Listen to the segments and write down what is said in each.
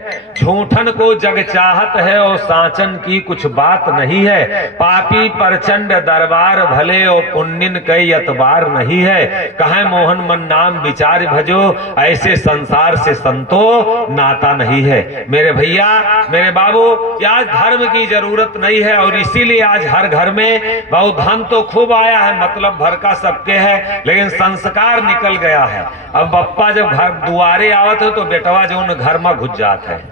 झूठन को जग चाहत है और साचन की कुछ बात नहीं है। पापी प्रचंड दरबार भले और पुण्यन कई अतबार नहीं है। कहे मोहन मन नाम विचार भजो, ऐसे संसार से संतो नाता नहीं है। मेरे भैया मेरे बाबू, आज धर्म की जरूरत नहीं है और इसीलिए आज हर घर में बहुत धन तो खूब आया है, मतलब भर का सबके है, लेकिन संस्कार निकल गया है। अब बप्पा जब घर दुआरे आवत हो तो बेटवा जो उन घर में घुस जाता है।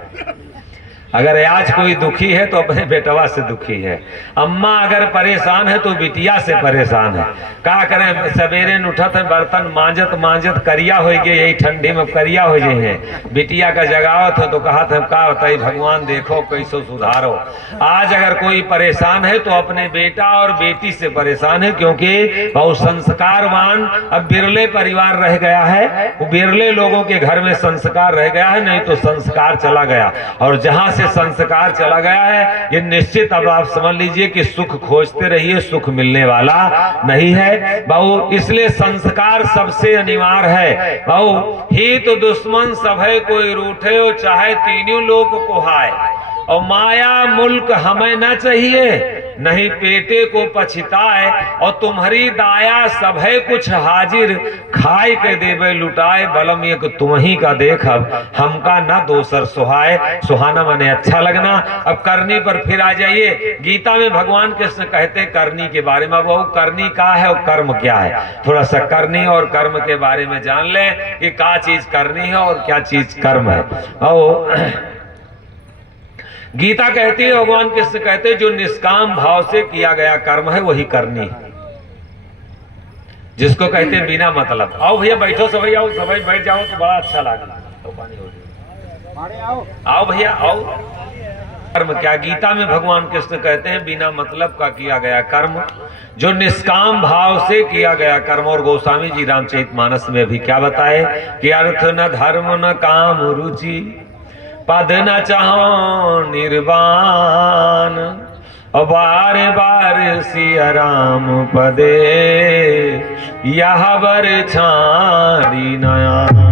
अगर आज कोई दुखी है तो अपने बेटवा से दुखी है। अम्मा अगर परेशान है तो बिटिया से परेशान है। क्या करें, सवेरे उठत है बर्तन मांजत मांजत करिया हो गए, यही ठंडी में करिया हो गए हैं। बिटिया का जगावत हो तो कहा था क्या बताई भगवान देखो कैसो सुधारो। आज अगर कोई परेशान है तो अपने बेटा और बेटी से परेशान है, क्योंकि बहुत संस्कारवान अब बिरले परिवार रह गया है, वो बिरले लोगों के घर में संस्कार रह गया है, नहीं तो संस्कार चला गया। और जहां से संस्कार चला गया है ये निश्चित अब आप समझ लीजिए कि सुख खोजते रहिए, सुख मिलने वाला नहीं है बहु। इसलिए संस्कार सबसे अनिवार्य है बहु। ही तो दुश्मन सब है कोई रूठे हो, चाहे तीनों लोग को हाय। और माया मुल्क हमें न चाहिए, नहीं पेटे को पछताए। और तुम्हारी दाया सब है कुछ हाजिर, खाए के देवे लुटाए। बलम एक तुम ही का देख अब हमका ना दोसर सुहाए। सुहाना माने अच्छा लगना। अब करनी पर फिर आ जाइए। गीता में भगवान कृष्ण कहते करनी के बारे में, वो करनी क्या है और कर्म क्या है। थोड़ा सा करनी और कर्म के बारे में जान ले कि क्या चीज करनी है और क्या चीज कर्म है। और गीता कहती है, भगवान कृष्ण कहते हैं, जो निष्काम भाव से किया गया कर्म है वही करनी है, जिसको कहते हैं बिना मतलब। आओ भैया बैठो, सभी आओ, सभी बैठ जाओ तो बड़ा अच्छा लगेगा। आओ भैया आओ। कर्म क्या, गीता में भगवान कृष्ण कहते हैं बिना मतलब का किया गया कर्म, जो निष्काम भाव से किया गया कर्म। और गोस्वामी जी रामचरितमानस में भी क्या बताए कि अर्थ न धर्म न काम रुचि, पद न चाहो निर्वाण। और बार बार सिया राम पदे यह बर छाड़ी नया।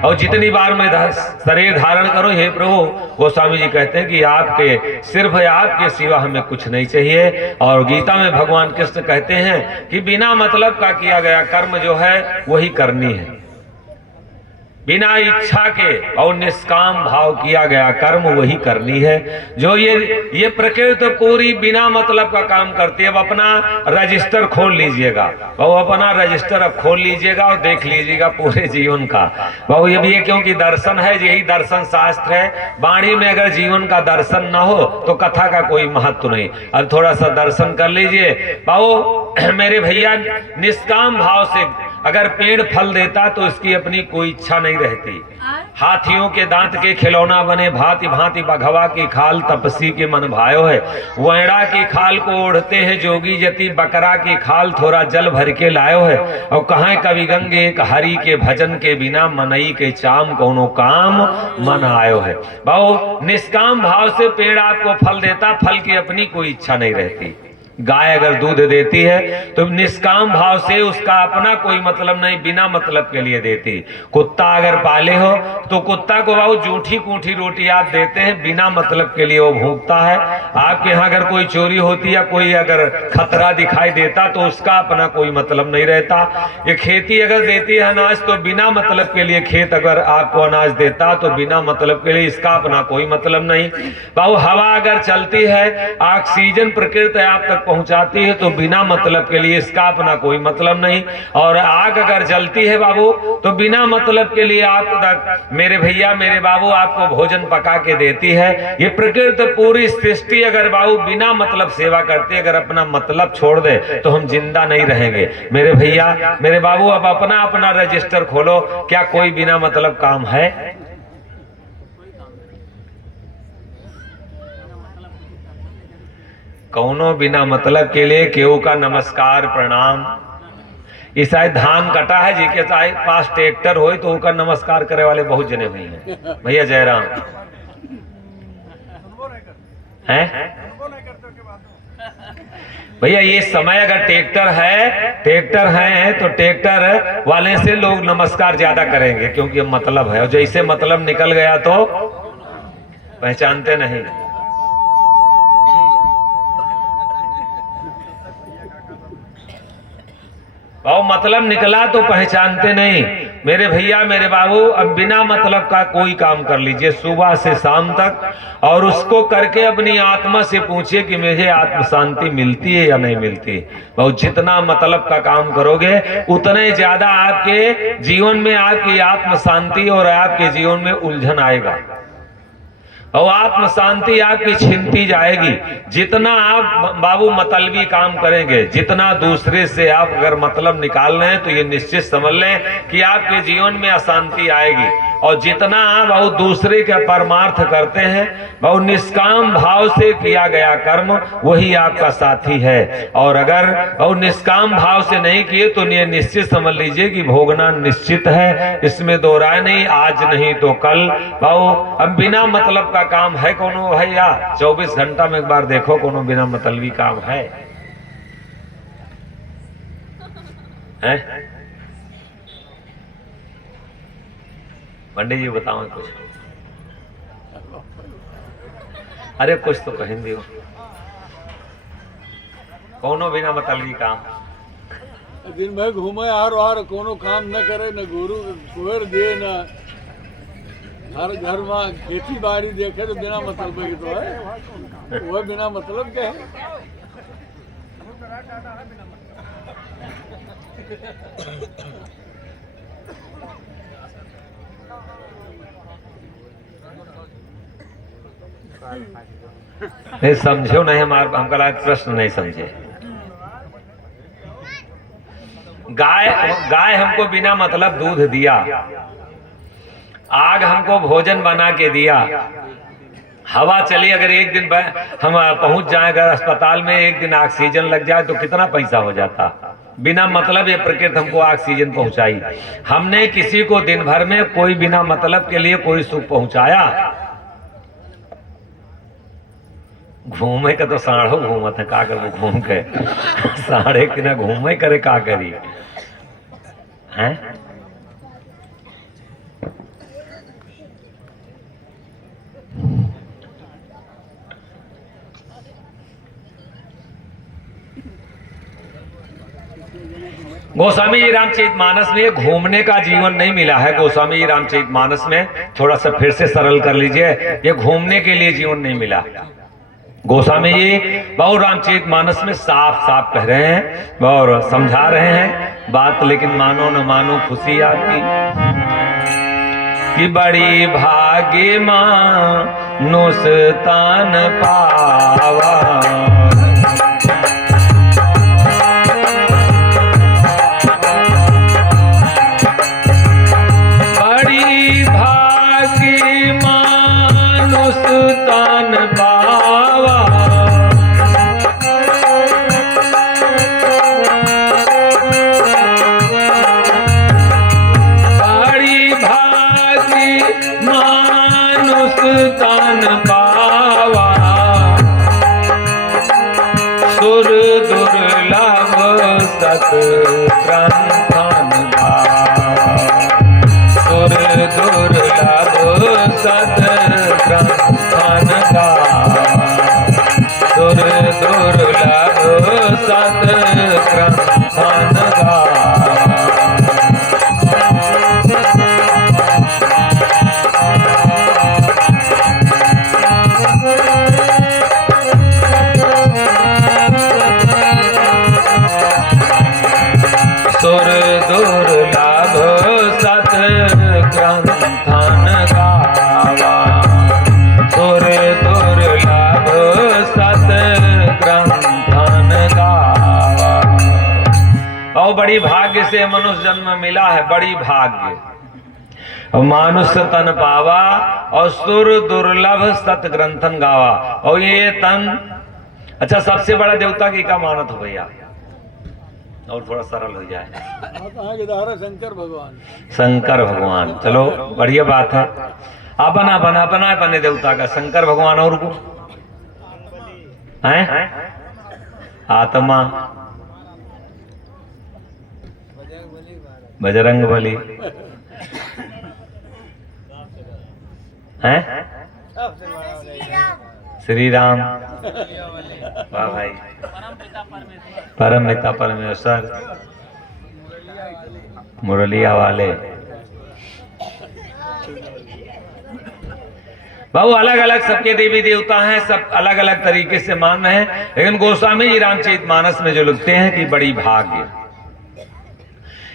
और जितनी बार मैं शरीर धारण करूं हे प्रभु, गोस्वामी जी कहते हैं कि आपके सिर्फ आपके सिवा हमें कुछ नहीं चाहिए। और गीता में भगवान कृष्ण कहते हैं कि बिना मतलब का किया गया कर्म जो है वही करनी है, बिना इच्छा के और निष्काम भाव किया गया कर्म वही करनी है। जो ये प्रकृति पूरी बिना मतलब का काम करती है। अब अपना रजिस्टर खोल लीजिएगा, वो अपना रजिस्टर अब खोल लीजिएगा और देख लीजिएगा पूरे जीवन का। वो ये भी है क्योंकि दर्शन है, यही दर्शन शास्त्र है। वाणी में अगर जीवन का दर्शन न हो तो कथा का कोई महत्व नहीं। अब थोड़ा सा दर्शन कर लीजिए। बाबू मेरे भैया, निष्काम भाव से अगर पेड़ फल देता तो इसकी अपनी कोई इच्छा नहीं रहती। हाथियों के दांत के खिलौना बने, भांति भांति बघवा की खाल तपसी के मन भायो है। वैड़ा की खाल को ओढ़ते हैं जोगी जति, बकरा की खाल थोड़ा जल भर के लायो है। और कहाँ कवि गंगे एक हरि के भजन के बिना मनई के चाम कोनो काम मन आयो है। बहु निष्काम भाव से पेड़ आपको फल देता, फल की अपनी कोई इच्छा नहीं रहती। गाय अगर दूध देती है तो निष्काम भाव से उसका अपना कोई मतलब नहीं, बिना मतलब के लिए देती। कुत्ता अगर पाले हो तो कुत्ता को बहुत जूठी कूठी रोटी आप देते हैं, बिना मतलब के लिए वो भूखता है। आपके यहाँ अगर कोई चोरी होती या कोई अगर खतरा दिखाई देता तो उसका अपना कोई मतलब नहीं रहता। ये खेती अगर देती है अनाज तो बिना मतलब के लिए, खेत अगर आपको अनाज देता तो बिना मतलब के लिए, इसका अपना कोई मतलब नहीं। बाबू हवा अगर चलती है, ऑक्सीजन प्रकृति आप तक पहुंचाती है तो बिना मतलब के लिए, इसका अपना कोई मतलब नहीं। और आग अगर जलती है बाबू तो बिना मतलब के लिए आप तक मेरे भैया मेरे बाबू आपको भोजन पका के देती है। ये प्रकृति पूरी सृष्टि अगर बाबू बिना मतलब सेवा करती है, अगर अपना मतलब छोड़ दे तो हम जिंदा नहीं रहेंगे। मेरे भैया मेरे बाबू अब अपना अपना रजिस्टर खोलो, क्या कोई बिना मतलब काम है? कौनो बिना मतलब के लिए केहू का नमस्कार प्रणाम। ये शायद धान कटा है जी के पास ट्रैक्टर हो तो उनका नमस्कार करे वाले बहुत जने हुए हैं। भैया जयराम हैं भैया, ये समय अगर ट्रैक्टर है तो ट्रैक्टर वाले से लोग नमस्कार ज्यादा करेंगे, क्योंकि मतलब है। और जैसे मतलब निकल गया तो पहचानते नहीं। और मतलब निकला तो पहचानते नहीं। मेरे भैया मेरे बाबू, अब बिना मतलब का कोई काम कर लीजिए सुबह से शाम तक, और उसको करके अपनी आत्मा से पूछिए कि मुझे आत्म शांति मिलती है या नहीं मिलती। बहुत जितना मतलब का काम करोगे उतने ज्यादा आपके जीवन में आपकी आत्म शांति और आपके जीवन में उलझन आएगा, और आत्म शांति आपकी छिनती जाएगी। जितना आप बाबू मतलबी काम करेंगे, जितना दूसरे से आप अगर मतलब निकाल रहे हैं, तो ये निश्चित समझ लें कि आपके जीवन में अशांति आएगी। और जितना आप बहुत दूसरे के परमार्थ करते हैं, बहुत निष्काम भाव से किया गया कर्म वही आपका साथी है। और अगर बहुत निष्काम भाव से नहीं किए तो ये निश्चित समझ लीजिए कि भोगना निश्चित है, इसमें दो राय नहीं। आज नहीं तो कल। बहुत अब बिना मतलब का काम है कोनो भैया? 24 घंटा में एक बार देखो कोनो बिना मतलबी काम है? पंडित जी बताओ कुछ। अरे कुछ तो कहें दियो, कोनो बिना मतलबी काम। दिन भर घूमे आर कोनो काम न करे, न गुरु कुहर दे, न हर घर में खेती बाड़ी देखे, तो बिना मतलब की तो है। वह बिना मतलब के है। नहीं समझो नहीं, हमका लगा प्रश्न नहीं समझे। गाय हमको बिना मतलब दूध दिया, आग हमको भोजन बना के दिया, हवा चली, अगर एक दिन हम पहुंच जाए अगर अस्पताल में, एक दिन ऑक्सीजन लग जाए तो कितना पैसा हो जाता। बिना मतलब ये प्रकृति हमको ऑक्सीजन पहुंचाई। हमने किसी को दिन भर में कोई बिना मतलब के लिए कोई सुख पहुंचाया? घूमे का तो साढ़ो घूमत है, का कर घूम के साढ़े कि ना घूमे करे का करी हैं? गोस्वामी जी रामचरितमानस में घूमने का जीवन नहीं मिला है। गोस्वामी जी रामचरितमानस में थोड़ा सा फिर से सरल कर लीजिए, ये घूमने के लिए जीवन नहीं मिला। गोस्वामी जी बहुत रामचरितमानस में साफ साफ कह रहे हैं और समझा रहे हैं बात, लेकिन मानो न मानो खुशी आपकी कि बड़ी भाग्य मानुष तान पावा, बड़ी भाग्य मानुष तान पावा, बड़ी भाग्य मानुष तान पावा, सुर दुर्लभ सत ग्रंथन गावा, सुर दुर्लभ सत ग्रंथन गावा, सुर दुर्लभ सत ग्रंथन गावा। सुर दुर्लभ सत ग्रंथन गावा, सुर दुर्लभ सत ग्रंथन गावा। और बड़ी भाग्य से मनुष्य जन्म मिला है, बड़ी भाग्य। मानुष तन पावा और सुर दुर्लभ सत ग्रंथन गावा। और ये तन, अच्छा सबसे बड़ा देवता की क्या मानत हो भैया? और थोड़ा सरल हो जाए। शंकर भगवान, शंकर भगवान, चलो बढ़िया बात है। अपना बने देवता का शंकर भगवान। और को हैं आत्मा, बजरंग बली हैं, श्री राम। वाह भाई, परम पिता परमेश्वर मुरलिया वाले। बहु अलग अलग सबके देवी देवता हैं, सब अलग अलग तरीके से मान रहे हैं, लेकिन गोस्वामी जी रामचरितमानस में जो लिखते हैं कि बड़ी भाग्य,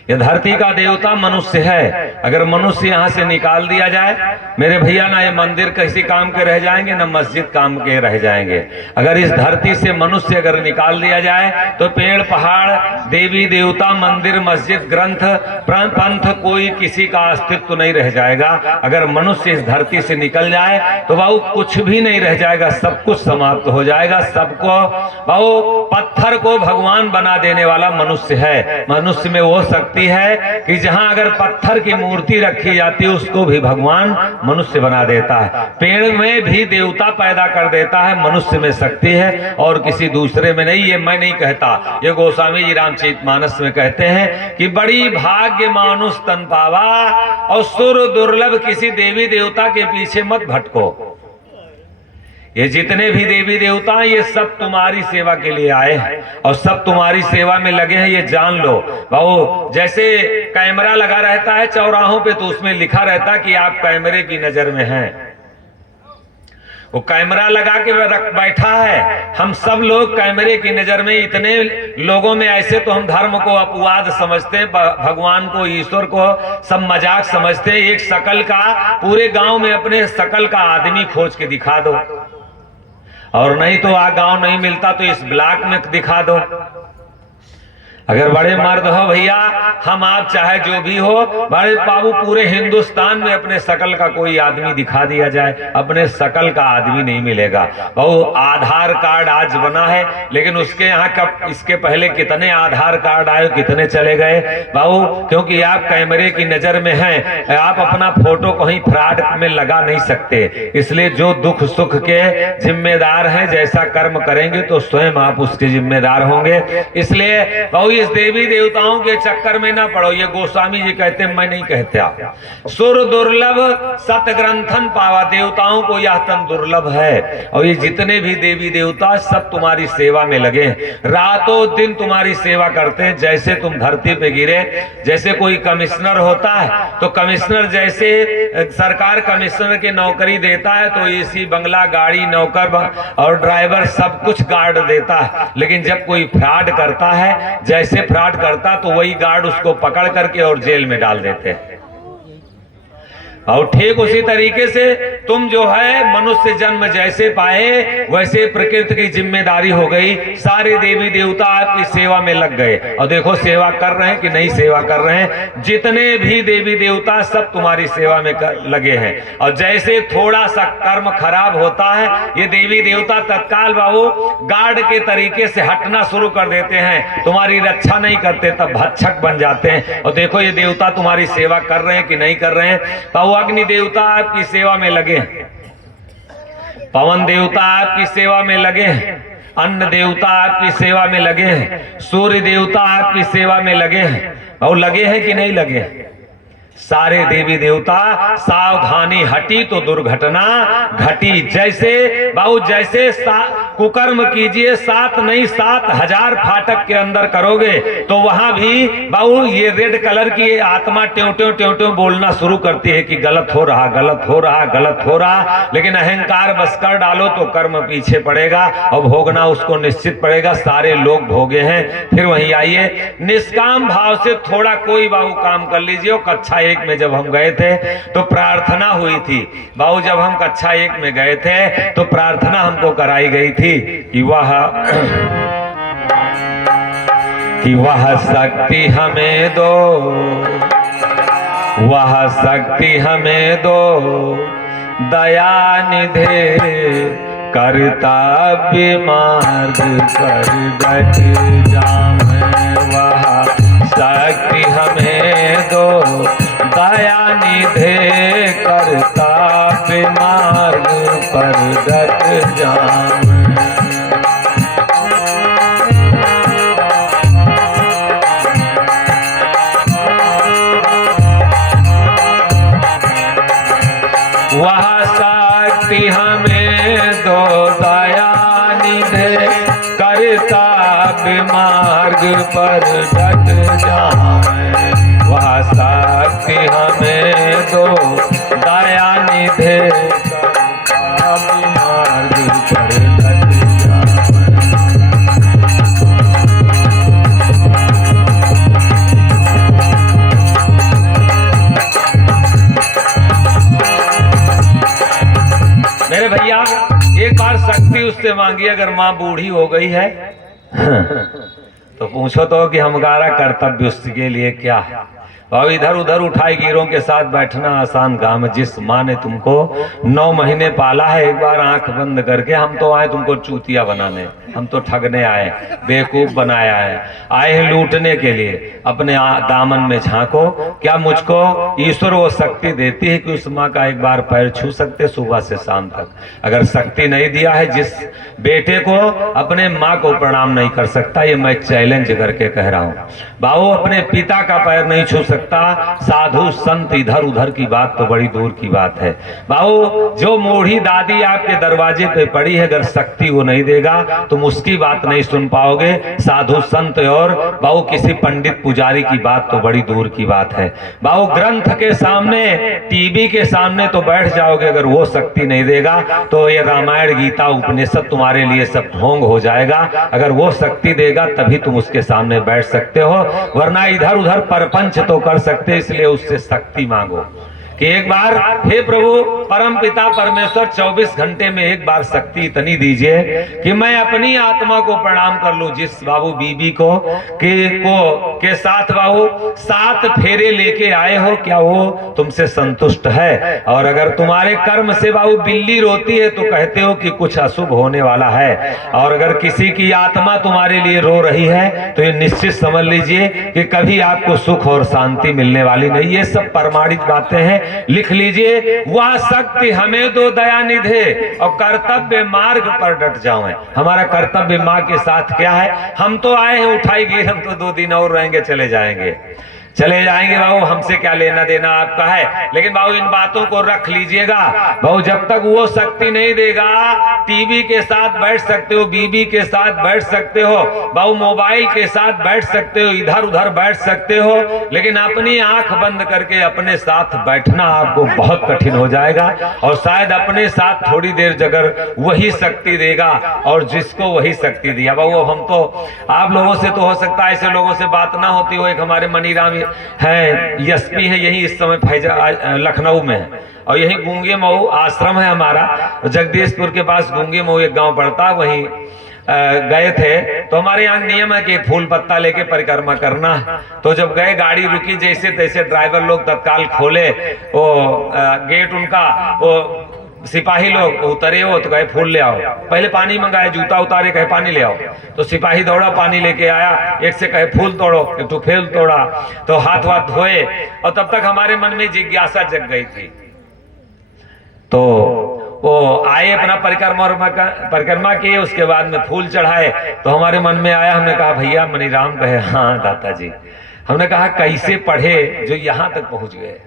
ये धरती का देवता मनुष्य है। अगर मनुष्य यहाँ से निकाल दिया जाए मेरे भैया, ना ये मंदिर किसी काम के रह जाएंगे, ना मस्जिद काम के रह जाएंगे। अगर इस धरती से मनुष्य अगर निकाल दिया जाए तो पेड़ पहाड़, देवी देवता, मंदिर, मस्जिद, ग्रंथ, पंथ, कोई किसी का अस्तित्व नहीं रह जाएगा। अगर मनुष्य इस धरती से निकल जाए तो बाबू कुछ भी नहीं रह जाएगा, सब कुछ समाप्त हो जाएगा। सबको बाबू पत्थर को भगवान बना देने वाला मनुष्य है। मनुष्य में वो है कि जहां अगर पत्थर की मूर्ति रखी जाती है उसको भी भगवान मनुष्य बना देता है। पेड़ में भी देवता पैदा कर देता है, मनुष्य में शक्ति है और किसी दूसरे में नहीं। ये मैं नहीं कहता, ये गोस्वामी जी रामचरितमानस में कहते हैं कि बड़ी भाग्य मानुष तन पावा और सुर दुर्लभ, किसी देवी देवता के पीछे मत भटको। ये जितने भी देवी देवता हैं ये सब तुम्हारी सेवा के लिए आए हैं और सब तुम्हारी सेवा में लगे हैं, ये जान लो। बाबू जैसे कैमरा लगा रहता है चौराहों पे तो उसमें लिखा रहता है कि आप कैमरे की नजर में हैं। वो कैमरा लगा के बैठा है, हम सब लोग कैमरे की नजर में। इतने लोगों में ऐसे तो हम धर्म को अपवाद समझते हैं, भगवान को, ईश्वर को सब मजाक समझते हैं। एक शकल का पूरे गांव में अपने शकल का आदमी खोज के दिखा दो, और नहीं तो गांव नहीं मिलता तो इस ब्लॉक में दिखा दो। अगर बड़े मर्द हो भैया, हम आप चाहे जो भी हो, बड़े बाबू पूरे हिंदुस्तान में अपने शकल का कोई आदमी दिखा दिया जाए, अपने शकल का आदमी नहीं मिलेगा। बहु आधार कार्ड आज बना है, लेकिन उसके यहाँ कब, इसके पहले कितने आधार कार्ड आए, कितने चले गए बाबू, क्योंकि आप कैमरे की नजर में हैं। आप अपना फोटो कहीं फ्रॉड में लगा नहीं सकते, इसलिए जो दुख सुख के जिम्मेदार हैं, जैसा कर्म करेंगे तो स्वयं आप उसके जिम्मेदार होंगे। इसलिए बहु इस देवी देवताओं के चक्कर में ना पड़ो। ये गोस्वामी जी कहते हैं, मैं नहीं कहते। आप सुर दुर्लभ सत ग्रंथन पावा, देवताओं को यह तन दुर्लभ है। और ये जितने भी देवी देवता सब तुम्हारी सेवा में लगे हैं, रातों दिन तुम्हारी सेवा करते हैं। जैसे तुम धरती पे गिरे, जैसे कोई कमिश्नर होता है तो कमिश्नर, जैसे सरकार कमिश्नर की नौकरी देता है तो एसी बंगला, गाड़ी, नौकर और ड्राइवर सब कुछ गार्ड देता है। लेकिन जब कोई फ्रॉड करता है, जैसे फ्रॉड करता तो वही गार्ड उसको पकड़ करके और जेल में डाल देते हैं। और ठीक उसी तरीके से तुम जो है मनुष्य जन्म जैसे पाए वैसे प्रकृति की जिम्मेदारी हो गई। सारे देवी देवता आपकी सेवा में लग गए और देखो सेवा कर रहे हैं कि नहीं सेवा कर रहे हैं। जितने भी देवी देवता सब तुम्हारी सेवा में लगे हैं। और जैसे थोड़ा सा कर्म खराब होता है, ये देवी देवता तत्काल बाबू गार्ड के तरीके से हटना शुरू कर देते हैं, तुम्हारी रक्षा नहीं करते, तब भक्षक बन जाते हैं। और देखो ये देवता तुम्हारी सेवा कर रहे हैं कि नहीं कर रहे हैं। अग्नि देवता आपकी सेवा में लगे, पवन देवता आपकी सेवा में लगे, अन्न देवता आपकी सेवा में लगे हैं, सूर्य देवता आपकी सेवा में लगे हैं। और लगे हैं कि नहीं लगे? सारे देवी देवता, सावधानी हटी तो दुर्घटना घटी। जैसे बाबू जैसे कुकर्म कीजिए, 7 नहीं 7,000 फाटक के अंदर करोगे तो वहां भी बाबू ये रेड कलर की आत्मा ट्यों ट्यों ट्यों ट्यों बोलना शुरू करती है कि गलत हो रहा, गलत हो रहा, गलत हो रहा। लेकिन अहंकार बस कर डालो तो कर्म पीछे पड़ेगा और भोगना उसको निश्चित पड़ेगा। सारे लोग भोगे हैं। फिर वहीं आइए, निष्काम भाव से थोड़ा कोई बाबू काम कर लीजिए। कक्षा 1 में जब हम गए थे तो प्रार्थना हुई थी बाबू। जब हम कक्षा 1 में गए थे तो प्रार्थना हमको कराई गई थी कि वह शक्ति हमें दो, वह शक्ति हमें दो, दया निधे कर्तव्य मार्ग पर डट जामे। वह शक्ति हमें दो, दया निधे कर्तव्य मार्ग पर डट जामे। वह शक्ति शक्ति हमें दो दया निधे, करता मार्ग पर डट जाए। वह शक्ति हमें दो दया निधे, करता मार्ग पर डट जाए। मेरे भैया एक बार शक्ति उससे मांगी, अगर माँ बूढ़ी हो गई है तो पूछो तो कि हमारा कर्तव्य उसके लिए क्या है। और इधर उधर उठाई गिरों के साथ बैठना आसान काम है। जिस माँ ने तुमको 9 महीने पाला है, एक बार आंख बंद करके हम तो आए तुमको चूतिया बनाने, हम तो ठगने आए, बेवकूफ बनाया है, आए हैं लूटने के लिए। अपने दामन में झांको, क्या मुझको ईश्वर वो शक्ति देती है कि उस माँ का एक बार पैर छू सकते सुबह से शाम तक? अगर शक्ति नहीं दिया है, जिस बेटे को अपने माँ को प्रणाम नहीं कर सकता, ये मैं चैलेंज करके कह रहा हूँ, बाबू अपने पिता का पैर नहीं छू सकता, साधु संत इधर उधर की बात तो बड़ी दूर की बात है। बाबू जो बूढ़ी दादी आपके दरवाजे पे पड़ी है, अगर शक्ति वो नहीं देगा तुम उसकी बात नहीं सुन पाओगे, साधु संत और बाबू किसी पंडित पुजारी की बात तो बड़ी दूर की बात है। बाबू ग्रंथ के सामने, टीवी के सामने तो बैठ जाओगे, अगर वो शक्ति नहीं देगा तो ये रामायण गीता उपनिषद तुम्हारे लिए सब ढोंग हो जाएगा। अगर वो शक्ति देगा तभी तुम उसके सामने बैठ सकते हो, वरना इधर उधर परपंच तो कर सकते, इसलिए उससे शक्ति मांगो कि एक बार हे प्रभु परम पिता परमेश्वर 24 घंटे में एक बार शक्ति इतनी दीजिए कि मैं अपनी आत्मा को प्रणाम कर लूं। जिस बाबू बीबी को के साथ बाबू 7 फेरे लेके आए हो, क्या वो तुमसे संतुष्ट है? और अगर तुम्हारे कर्म से बाबू बिल्ली रोती है तो कहते हो कि कुछ अशुभ होने वाला है, और अगर किसी की आत्मा तुम्हारे लिए रो रही है तो ये निश्चित समझ लीजिए कि कभी आपको सुख और शांति मिलने वाली नहीं। ये सब प्रमाणित बातें हैं, लिख लीजिए। वह शक्ति हमें दो दया निधे, और कर्तव्य मार्ग पर डट जाओ। हमारा कर्तव्य माँ के साथ क्या है? हम तो आए हैं उठाएंगे, हम तो 2 दिन और रहेंगे, चले जाएंगे बाबू, हमसे क्या लेना देना आपका है। लेकिन बाबू इन बातों को रख लीजिएगा बाबू, जब तक वो शक्ति नहीं देगा, टीवी के साथ बैठ सकते हो, बीबी के साथ बैठ सकते हो बाबू, मोबाइल के साथ बैठ सकते हो, इधर उधर बैठ सकते हो, लेकिन अपनी आंख बंद करके अपने साथ बैठना आपको बहुत कठिन हो जाएगा। और शायद अपने साथ थोड़ी देर जगर वही शक्ति देगा, और जिसको वही शक्ति दिया बाबू। हम तो आप लोगों से तो हो सकता है ऐसे लोगों से बात ना होती हो। एक हमारे मनीराम है, एसपी है, यही इस समय लखनऊ में है, और यही गूंगे मऊ आश्रम है हमारा, जगदीशपुर के पास गूंगे मऊ एक गांव पड़ता, वहीं गए थे। तो हमारे यहाँ नियम है कि फूल पत्ता लेके परिक्रमा करना। तो जब गए, गाड़ी रुकी, जैसे तैसे ड्राइवर लोग तत्काल खोले वो गेट उनका, वो सिपाही लोग उतरे हो तो कहे फूल ले आओ, पहले पानी मंगाए, जूता उतारे, कहे पानी ले आओ। तो सिपाही दौड़ा, पानी लेके आया, एक से कहे फूल तोड़ो, एक तो फूल तोड़ा, तो हाथ वाथ धोए। और तब तक हमारे मन में जिज्ञासा जग गई थी, तो वो आए, अपना परिक्रमा किए, उसके बाद में फूल चढ़ाए। तो हमारे मन में आया, हमने कहा भैया मनीराम? कहे हाँ दादाजी। हमने कहा कैसे पढ़े जो यहाँ तक पहुंच गए?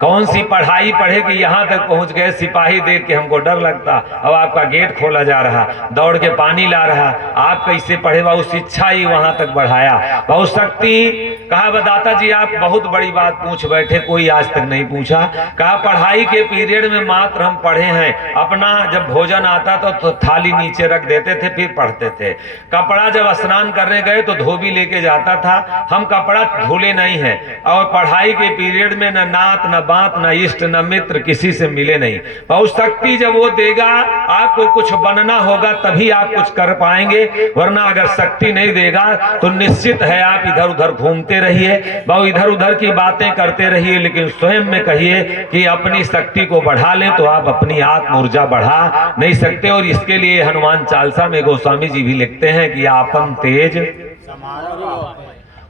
कौन सी पढ़ाई पढ़े कि यहाँ तक पहुंच गए? सिपाही देख के हमको डर लगता। अब आपका गेट खोला जा रहा, दौड़ के पानी ला रहा, आप कैसे पढ़े? बाबू शिक्षा ही वहां तक बढ़ाया, बाबू शक्ति। कहा बताता जी आप बहुत बड़ी बात पूछ बैठे, कोई आज तक नहीं पूछा। कहा पढ़ाई के पीरियड में मात्र हम पढ़े हैं, अपना जब भोजन आता था तो थाली नीचे रख देते थे, फिर पढ़ते थे। कपड़ा जब स्नान करने गए तो धोबी लेके जाता था, हम कपड़ा धुले नहीं है। और पढ़ाई के पीरियड में न नात न बात, न इष्ट न मित्र, किसी से मिले नहीं। और शक्ति जब वो देगा, आपको कुछ बनना होगा तभी आप कुछ कर पाएंगे, वरना अगर शक्ति नहीं देगा तो निश्चित है आप इधर उधर घूमते रहिए, बहु इधर उधर की बातें करते रहिए, लेकिन स्वयं में कहिए कि अपनी शक्ति को बढ़ा लें तो आप अपनी आत्म ऊर्जा बढ़ा नहीं सकते। और इसके लिए हनुमान चालीसा में गोस्वामी जी भी लिखते हैं कि आपन तेज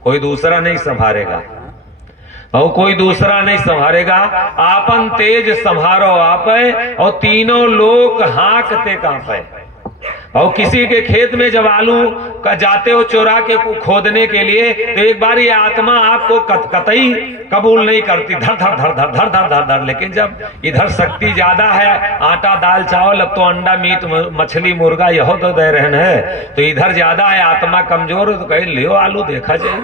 कोई दूसरा नहीं संभारेगा, और कोई दूसरा नहीं संभारेगा, आपन तेज संभारो आप, और तीनों लोग हाँकते कांपे। और किसी के खेत में जब आलू का जाते हो चोरा के खोदने के लिए, तो एक बार ये आत्मा आपको कतई कबूल नहीं करती, धर धर धर धर धर धर धर धर। लेकिन जब इधर शक्ति ज्यादा है, आटा दाल चावल, अब तो अंडा मीट मछली मुर्गा यहो तो दे रहे हैं, तो इधर ज्यादा है, आत्मा कमजोर, तो कहे लियो आलू देखा जाए।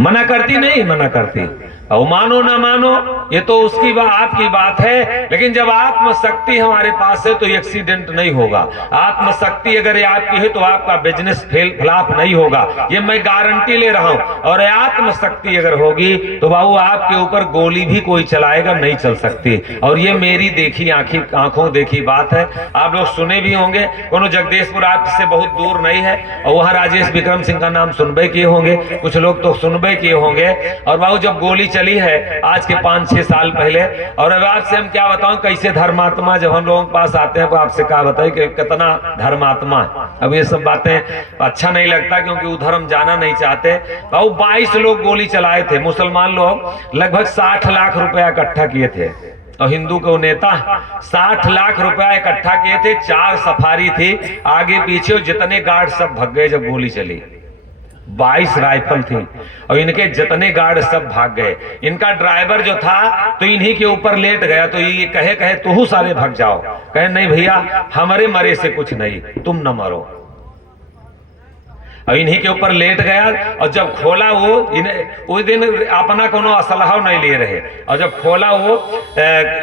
मना करती नहीं, मना करती। और मानो ना मानो ये तो उसकी आपकी बात है, लेकिन जब आत्मशक्ति हमारे पास है तो एक्सीडेंट नहीं होगा। आत्मशक्ति अगर ये आपकी है तो आपका बिजनेस फ्लॉप नहीं होगा, ये मैं गारंटी ले रहा हूं। और आत्मशक्ति अगर होगी तो बाबू आपके ऊपर गोली भी कोई चलाएगा नहीं चल सकती। और ये मेरी देखी आंखों देखी बात है। आप लोग सुने भी होंगे, कोनो जगदीशपुर आपसे बहुत दूर नहीं है, और वहां राजेश विक्रम सिंह का नाम सुनबे किए होंगे, कुछ लोग तो सुनबे किए होंगे। और बाबू जब गोली चली है आज के 5-6 साल पहले, और अब आपसे हम क्या बताऊं कैसे धर्मात्मा जब हम लोगों के पास आते हैं तो आपसे क्या बताएं कि कितना धर्मात्मा। अब ये सब बातें अच्छा नहीं लगता, क्योंकि उधर हम जाना नहीं चाहते। बाबू 22 लोग गोली चलाए थे, मुसलमान लोग लगभग 60 लाख रुपया इकट्ठा किए थे, और हिंदू को नेता 60 लाख रुपया इकट्ठा किए थे। 4 सफारी थी आगे पीछे, जितने गार्ड सब भग गए जब गोली चली। 22 राइफल थी और इनके जितने गार्ड सब भाग गए। इनका ड्राइवर जो था तो इन्हीं के ऊपर लेट गया, तो ये कहे तू सारे भाग जाओ। कहे नहीं भैया, हमारे मरे से कुछ नहीं, तुम न मरो। और इन्हीं के ऊपर लेट गया, और जब खोला वो उस दिन अपना कोनो असलहा नहीं ले रहे, और जब खोला वो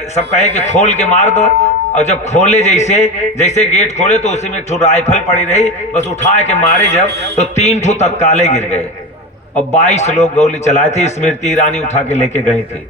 सब कहे कि खोल के मार दो। और जब खोले जैसे गेट खोले तो उसी में एक ठो राइफल पड़ी रही, बस उठा के मारे जब, तो 3 ठो तत्काले गिर गए। और 22 लोग गोली चलाए थे, स्मृति ईरानी उठा के लेके गई थी।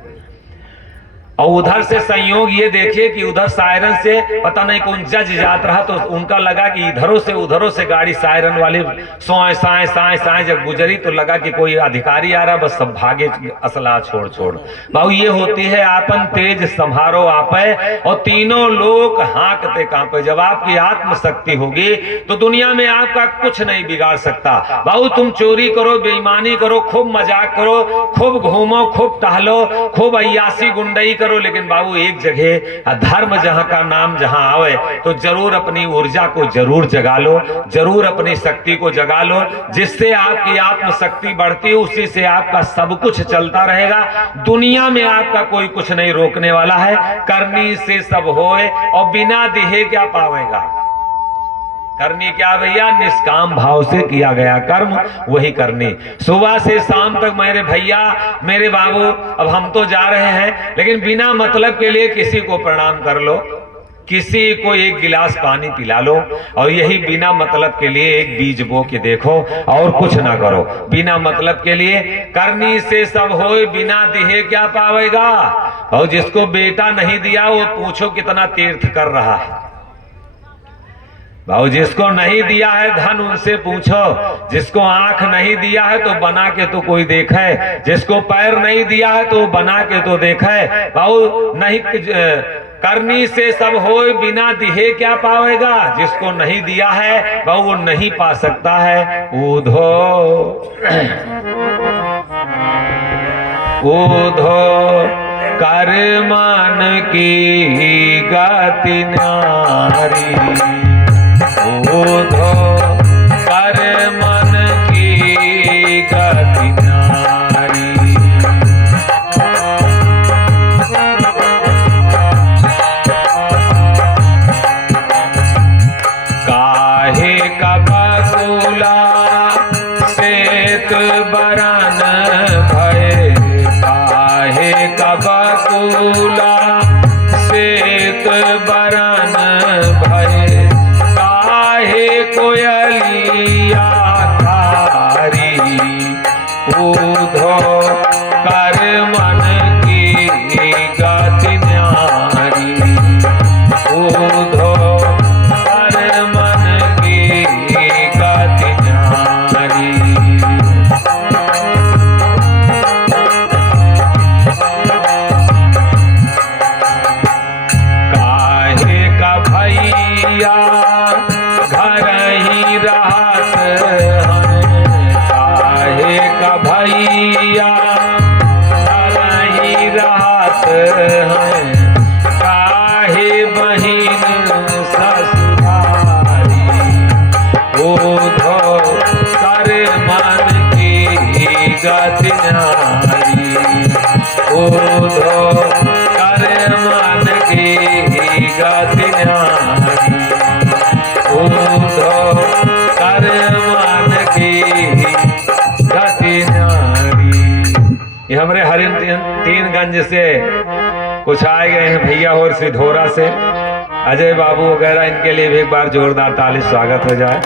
और उधर से संयोग ये देखिए कि उधर सायरन से पता नहीं कौन जज जात रहा, तो उनका लगा कि उधरों से गाड़ी सायरन वाली साए जब गुजरी तो लगा कि कोई अधिकारी आ रहा, बस सब भागे असला छोड़। बाबू ये होती है आपन तेज संभारो आपे, और तीनों लोग हाँकते कांपे। जब आपकी आत्मशक्ति होगी तो दुनिया में आपका कुछ नहीं बिगाड़ सकता। बाबू तुम चोरी करो, बेईमानी करो, खूब मजाक करो, खूब घूमो, खूब टहलो, खूब अय्यासी गुंडई करो, लेकिन बाबू एक जगह धर्म जहां का नाम जहां आवे तो जरूर अपनी ऊर्जा को जरूर जगा लो, जरूर अपनी शक्ति को जगा लो। जिससे आपकी आत्मशक्ति बढ़ती है उसी से आपका सब कुछ चलता रहेगा। दुनिया में आपका कोई कुछ नहीं रोकने वाला है। करनी से सब होए, और बिना दिए क्या पावेगा। करनी क्या भैया, निष्काम भाव से किया गया कर्म वही करनी। सुबह से शाम तक मेरे भैया मेरे बाबू, अब हम तो जा रहे हैं, लेकिन बिना मतलब के लिए किसी को प्रणाम कर लो, किसी को एक गिलास पानी पिला लो, और यही बिना मतलब के लिए एक बीज बो के देखो, और कुछ ना करो। बिना मतलब के लिए करनी से सब होए, बिना दिए क्या पावेगा। और जिसको बेटा नहीं दिया वो पूछो कितना तीर्थ कर रहा है। भाव जिसको नहीं दिया है धन उनसे पूछो, जिसको आंख नहीं दिया है तो बना के तो कोई देखे, जिसको पैर नहीं दिया है तो बना के तो देखे। भाव नहीं करनी से सब होए, बिना दिए क्या पावेगा। जिसको नहीं दिया है भाव वो नहीं पा सकता है। ऊधो कर मन की गति नारी, ऊधो कर मन की गति नारी। काहे का बकुला श्वेत बरन भय, काहे का बकुला श्वेत बरन भय, कोयलिया थारी। ऊधो कर मन की गति नारी, ऊधो कर मन की गति नारी। काहे गति न्यारी, उद्धव कर्मान की गति न्यारी। ये हमारे हरिनगंज से कुछ आए गए हैं भैया और सिधोरा से, अजय बाबू वगैरह, इनके लिए भी एक बार जोरदार ताली स्वागत हो जाए।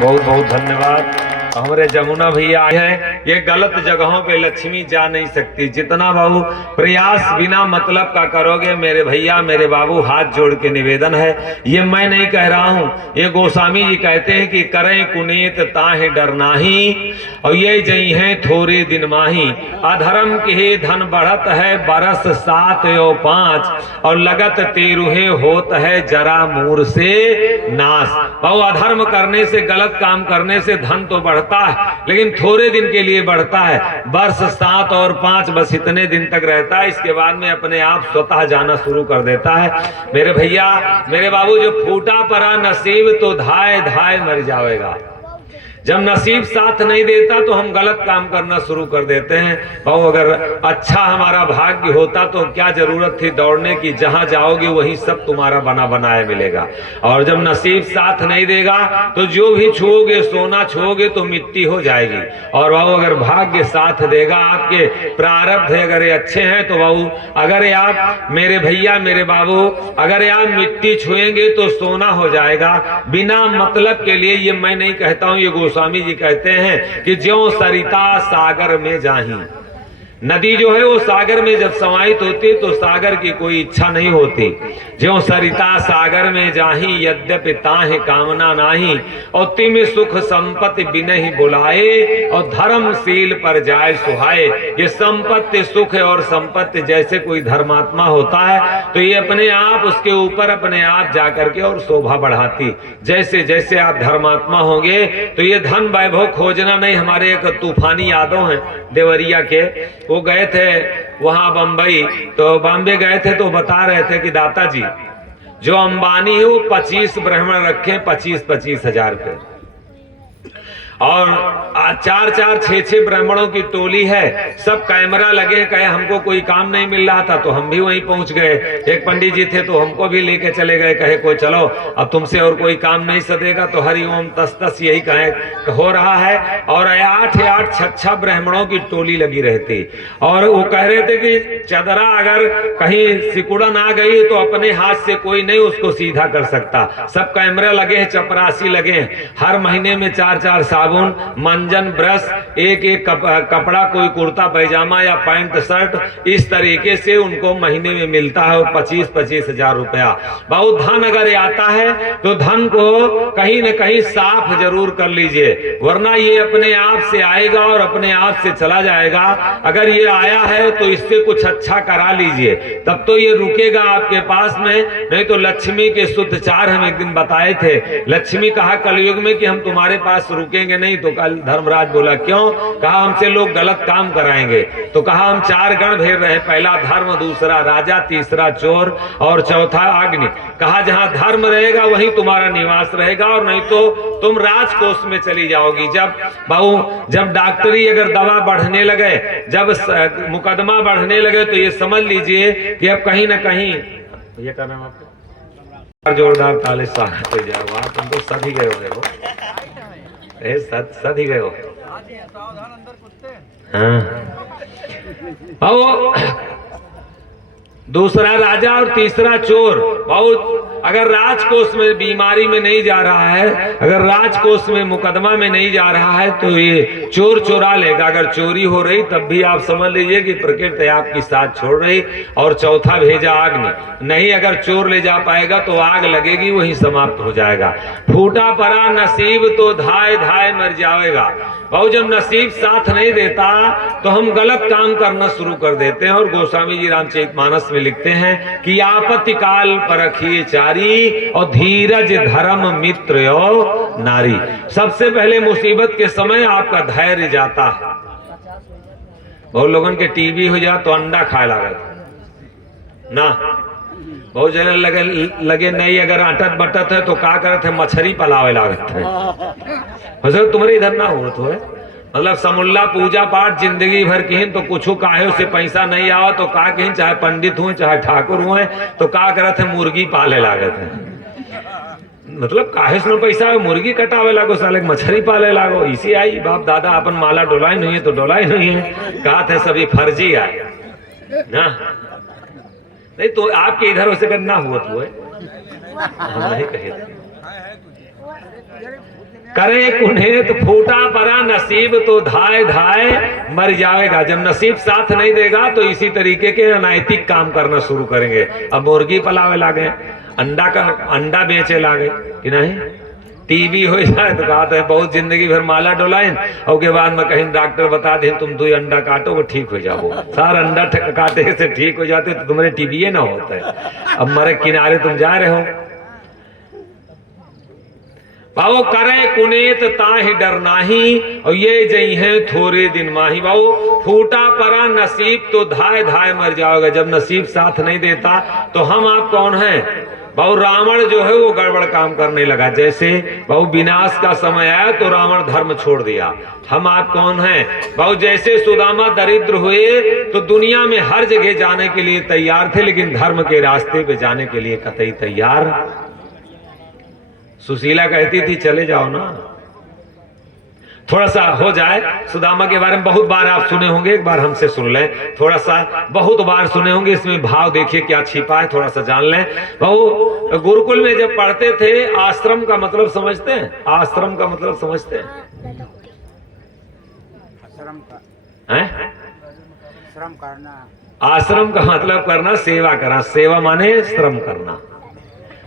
बहुत बहुत धन्यवाद। हमारे जमुना भैया आए हैं। ये गलत जगहों पे लक्ष्मी जा नहीं सकती। जितना बाबू प्रयास बिना मतलब का करोगे मेरे भैया मेरे बाबू, हाथ जोड़ के निवेदन है, ये मैं नहीं कह रहा हूँ, ये गोस्वामी जी कहते हैं कि करें कुनीत ताहे डर नाही, और ये जई हैं थोड़े दिन माही। अधर्म के धन बढ़त है बरस 7 और 5, और लगत तेरुहे होत है जरा मूर से नाश। बाबू अधर्म करने से, गलत काम करने से धन तो बढ़ता है, लेकिन थोड़े दिन के लिए बढ़ता है। वर्ष 7 और 5 बस इतने दिन तक रहता है, इसके बाद में अपने आप स्वतः जाना शुरू कर देता है। मेरे भैया मेरे बाबू, जो फूटा परा नसीब तो धाय धाय मर जाएगा। जब नसीब साथ नहीं देता तो हम गलत काम करना शुरू कर देते हैं। भाव अगर अच्छा हमारा भाग्य होता तो क्या जरूरत थी दौड़ने की, जहां जाओगे वही सब तुम्हारा बना बनाया मिलेगा। और जब नसीब साथ नहीं देगा तो जो भी छुओगे, सोना छुओगे तो मिट्टी हो जाएगी। और भाव अगर भाग्य साथ देगा, आपके प्रारब्ध अगर अच्छे हैं तो भाव अगर आप मेरे भैया मेरे बाबू अगर आप मिट्टी छुएंगे तो सोना हो जाएगा। बिना मतलब के लिए ये मैं नहीं कहता हूं, ये स्वामी जी कहते हैं कि ज्यों सरिता सागर में जाही। नदी जो है वो सागर में जब समाहित होती है तो सागर की कोई इच्छा नहीं होती। ज्यों सरिता सागर में जाही, यद्यपि ताहि कामना नाही, और तिम सुख संपत्ति बिनहि बुलाए, और धर्मशील पर जाए सुहाए। ये संपत्ति सुख और संपत्ति जैसे कोई धर्मात्मा होता है तो ये अपने आप उसके ऊपर अपने आप जाकर के और शोभा बढ़ाती। जैसे जैसे आप धर्मात्मा होंगे तो ये धन वैभव खोजना नहीं। हमारे एक तूफानी यादव हैं देवरिया के, वो गए थे वहां बंबई, तो बॉम्बे गए थे तो बता रहे थे कि दाता जी जो अंबानी है वो 25 ब्राह्मण रखे 25-25 हजार पे, और 4-4, 6-6 ब्राह्मणों की टोली है, सब कैमरा लगे। कहे हमको कोई काम नहीं मिल रहा था तो हम भी वहीं पहुंच गए। एक पंडित जी थे तो हमको भी लेके चले गए, कहे कोई चलो अब तुमसे और कोई काम नहीं सदेगा, तो हरि ओम तस तस यही कहे हो रहा है। और 8-8 6 ब्राह्मणों की टोली लगी रहती, और वो कह रहे थे कि चदरा अगर कहीं सिकुड़न आ गई तो अपने हाथ से कोई नहीं उसको सीधा कर सकता। सब कैमरा लगे हैं, चपरासी लगे हैं, हर महीने में 4-4 साबुन, मंजन, ब्रश, एक कपड़ा, कोई कुर्ता पैजामा या पैंट शर्ट, इस तरीके से उनको महीने में मिलता है 25-25 हजार रुपया। बहुत धन अगर आता है तो धन को कहीं न कहीं साफ जरूर कर लीजिए, वरना ये अपने आप से आएगा और अपने आप से चला जाएगा। अगर ये आया है तो इससे कुछ अच्छा करा लीजिए, तब तो ये रुकेगा आपके पास में। नहीं तो लक्ष्मी के सूत्रचार हम एक दिन बताए थे। लक्ष्मी कहा कलयुग में कि हम तुम्हारे पास रुकेंगे नहीं, तो कल धर्मराज बोला क्यों? कहा हमसे लोग गलत काम कराएंगे। तो कहा हम 4 गण भेज रहे हैं, पहला धर्म, दूसरा राजा, तीसरा चोर और चौथा अग्नि। कहा जहां धर्म रहेगा वहीं तुम्हारा निवास रहेगा, और नहीं तो तुम राजकोष में चली जाओगी। जब डॉक्टरी अगर दवा बढ़ने लगे, जब मुकदमा बढ़ने लगे तो ये समझ लीजिए कि अब कहीं ना कहीं ये करना आपको जोरदार ताली स्वागत हो जाए। वहां तुम तो सद ही गए हो, सद ही गए हो। हाँ, दूसरा राजा और तीसरा चोर। बहुत अगर राजकोष में बीमारी में नहीं जा रहा है, अगर राजकोष में मुकदमा में नहीं जा रहा है तो ये चोर चुरा लेगा। अगर चोरी हो रही तब भी आप समझ लीजिए कि प्रकृति आपकी साथ छोड़ रही। और चौथा भेजा अग्नि। नहीं, अगर चोर ले जा पाएगा तो आग लगेगी, वही समाप्त हो जाएगा। फूटा परा नसीब तो धाय धाय मर जाएगा। और जब नसीब साथ नहीं देता तो हम गलत काम करना शुरू कर देते हैं। और गोस्वामी जी रामचरितमानस में लिखते हैं कि आपत्ति काल परखिए चारी, और धीरज धर्म मित्र यो नारी। सबसे पहले मुसीबत के समय आपका धैर्य जाता है। बहुत लोगों के टीबी हो जाए तो अंडा खाए लागत ना, बहुत जने लगे नहीं, अगर अटत बटत है तो क्या करते हैं, मछली पलावे लागत है। हो सकता तुम्हारे इधर ना हो तो है, मतलब समुल्ला पूजा पाठ जिंदगी भर की तो कुछ काहे से पैसा नहीं आवा तो का कहीं, चाहे पंडित हुए चाहे ठाकुर हुए तो का करत है मुर्गी पाले लागत है। मतलब काहे से पैसा है, मुर्गी कटावे लागो, साले मछली पाले लागो, इसी आई बाप दादा अपन माला डोलाई नहीं है तो डोलाई नहीं है, कहा थे सभी फर्जी आए ना। नहीं तो आपके इधर वैसे करना हुआ तो है, हम नहीं कहे करे कुन्हेत फूटा परा नसीब तो धाय धाय मर जाएगा। जब नसीब साथ नहीं देगा तो इसी तरीके के अनैतिक काम करना शुरू करेंगे। अब मुर्गी पलावे लागे, अंडा बेचे लागे कि नहीं, टीबी हो जाए तो कहते हैं बहुत जिंदगी भर माला डोलाइन और के बाद में कहीं डॉक्टर बता दे तुम 2 अंडा काटो वो ठीक हो जाओ। सारा अंडा काटे से ठीक हो जाते तो तुम्हारे टीबी ना होता है। अब मरे किनारे तुम जा रहे हो। बाबू करे कुनेत ताहि डर नाही और ये जई है थोड़े दिन माही। बाबू फूटा परा नसीब तो धाय धाय मर जाओगे। जब नसीब साथ नहीं देता तो हम आप कौन हैं। बाबू रावण जो है वो गड़बड़ काम करने लगा। जैसे बाबू विनाश का समय आया तो रावण धर्म छोड़ दिया। हम आप कौन हैं। बाबू जैसे सुदामा दरिद्र हुए तो दुनिया में हर जगह जाने के लिए तैयार थे लेकिन धर्म के रास्ते पे जाने के लिए कतई तैयार। सुशीला कहती थी चले जाओ ना, थोड़ा सा हो जाए। सुदामा के बारे में बहुत बार आप सुने होंगे, एक बार हमसे सुन लें। थोड़ा सा बहुत बार सुने होंगे, इसमें भाव देखिए क्या छिपा है, थोड़ा सा जान लें। वो गुरुकुल में जब पढ़ते थे आश्रम का मतलब समझते हैं। आश्रम का मतलब समझते हैं श्रम करना। आश्रम का मतलब करना, सेवा करना। सेवा माने श्रम करना।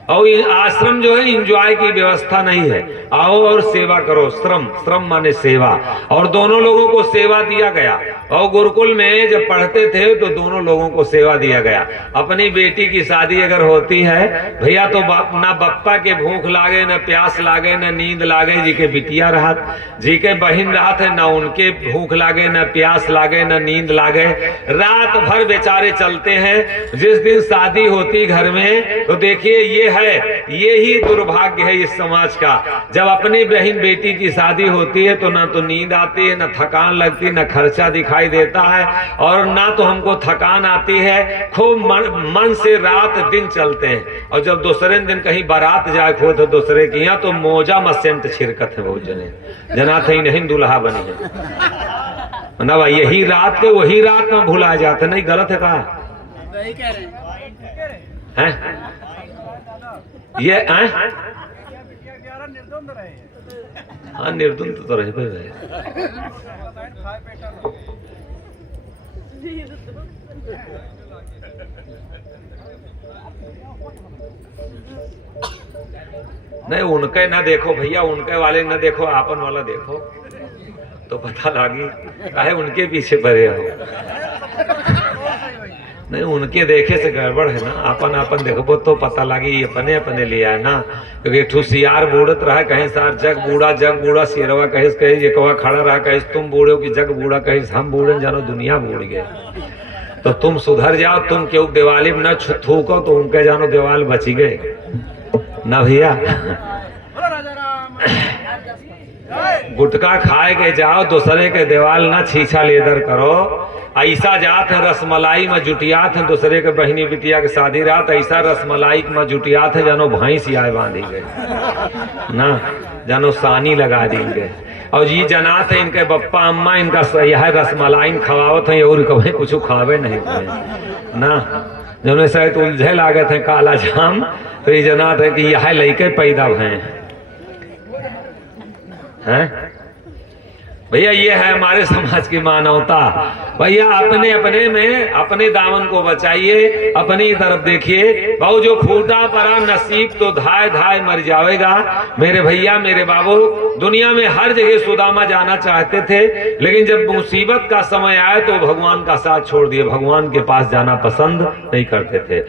और ये आश्रम जो है एंजॉय की व्यवस्था नहीं है। आओ और सेवा करो। श्रम, श्रम माने सेवा। और दोनों लोगों को सेवा दिया गया। और गुरुकुल में जब पढ़ते थे तो दोनों लोगों को सेवा दिया गया। अपनी बेटी की शादी अगर होती है भैया तो ना बप्पा के भूख लागे, न प्यास लागे, न नींद लागे। जी के बिटिया राहत, जी के बहन राहत है, न उनके भूख लागे, न प्यास लागे, न नींद लागे। रात भर बेचारे चलते हैं। जिस दिन शादी होती घर में तो देखिए ये ही दुर्भाग्य है इस समाज का। जब अपनी बहन बेटी की शादी होती है तो ना तो नींद आती है, ना थकान लगती, ना खर्चा दिखाई देता है और ना तो हमको थकान आती है। खूब मन से रात दिन चलते हैं। और जब दूसरे दिन कहीं बारात जाए खो तो दूसरे के यहाँ तो मोजा मसेंट छिरकत है बहुत जने जना थे नहीं दुल्हा बनी है ना। यही रात के वही रात में भुला जाते। नहीं गलत है कहा है ये हाँ निर्द्वंद तो रहे भाई। नहीं उनके ना देखो भैया, उनके वाले ना देखो, आपन वाला देखो तो पता लगी काहे उनके पीछे पड़े हो। नहीं उनके देखे से गड़बड़ है ना। अपन अपन देखो तो पता लगी अपने अपने लिया है ना। क्योंकि ठुसियार बूढ़त रहा कहीं सार जग बूढ़ा शेरवा कहिस कहीं एकवा खड़ा रहा कहिस तुम बूढ़े हो कि जग बूढ़ा कहिस हम बूढ़े जानो दुनिया बूढ़ गए। तो तुम सुधर जाओ। तुम क्यों दिवाली में न थूको तो उनके जानो दिवाल बची गए ना भैया। गुटखा खाए के जाओ दूसरे के देवाल ना छीछा लेदर करो। ऐसा जात है रसमलाई में जुटियात है दूसरे के बहनी बिटिया के शादी रात। ऐसा रसमलाई में जुटियात है जानो भैंस आए बांधी गए ना, जानो सानी लगा देंगे। और ये जनात है इनके बप्पा अम्मा इनका यह रसमलाई खवावत है और कभी कुछ खावे नहीं ना। जब शायद उलझे लागत है काला जाम तो ये जनात है कि यह लइके पैदा भय हैं भैया। ये है हमारे समाज की मानवता भैया। अपने अपने में अपने दामन को बचाइए, अपनी तरफ देखिए। बाबू जो फूटा परा नसीब तो धाय धाय मर जाएगा। मेरे भैया मेरे बाबू दुनिया में हर जगह सुदामा जाना चाहते थे लेकिन जब मुसीबत का समय आया तो भगवान का साथ छोड़ दिए। भगवान के पास जाना पसंद नहीं करते थे।